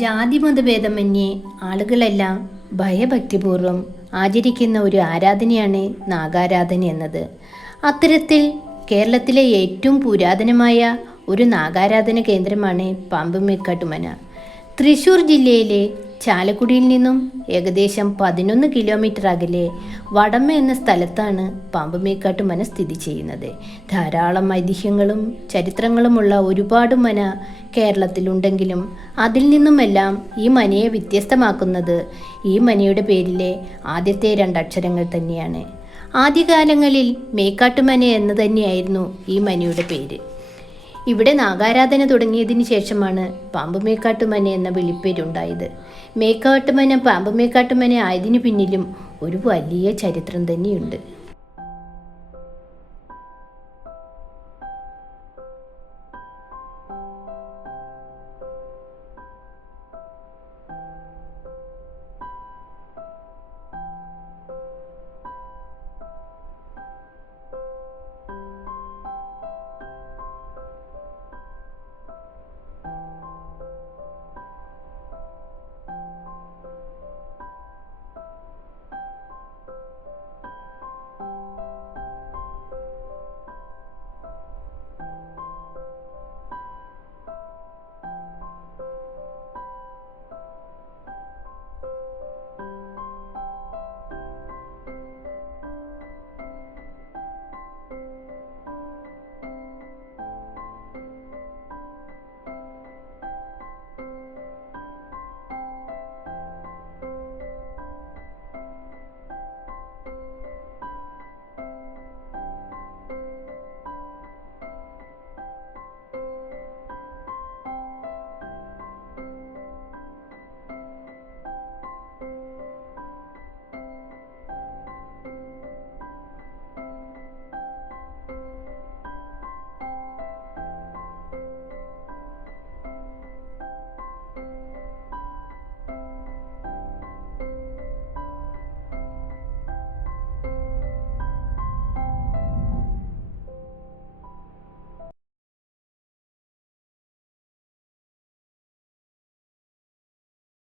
ജാതിമതഭേദമന്യേ ആളുകളെല്ലാം ഭയഭക്തിപൂർവ്വം ആചരിക്കുന്ന ഒരു ആരാധനയാണ് നാഗാരാധന എന്നത്. അത്തരത്തിൽ കേരളത്തിലെ ഏറ്റവും പുരാതനമായ ഒരു നാഗാരാധന കേന്ദ്രമാണ് പാമ്പുമേക്കാട്ടുമന. തൃശ്ശൂർ ജില്ലയിലെ ചാലക്കുടിയിൽ നിന്നും ഏകദേശം 11 കിലോമീറ്റർ അകലെ വടമ എന്ന സ്ഥലത്താണ് പാമ്പുമേക്കാട്ടുമന സ്ഥിതി ചെയ്യുന്നത്. ധാരാളം ഐതിഹ്യങ്ങളും ചരിത്രങ്ങളുമുള്ള ഒരുപാട് മന കേരളത്തിലുണ്ടെങ്കിലും അതിൽ നിന്നുമെല്ലാം ഈ മനയെ വ്യത്യസ്തമാക്കുന്നത് ഈ മനയുടെ പേരിലെ ആദ്യത്തെ 2 അക്ഷരങ്ങൾ തന്നെയാണ്. ആദ്യകാലങ്ങളിൽ മേക്കാട്ടുമന എന്ന് തന്നെയായിരുന്നു ഈ മനയുടെ പേര്. ഇവിടെ നാഗാരാധന തുടങ്ങിയതിന് ശേഷമാണ് പാമ്പുമേക്കാട്ടുമന എന്ന വിളിപ്പേരുണ്ടായത്. മേക്കാട്ടുമന പാമ്പുമേക്കാട്ടുമന ആയതിനു പിന്നിലും ഒരു വലിയ ചരിത്രം തന്നെയുണ്ട്.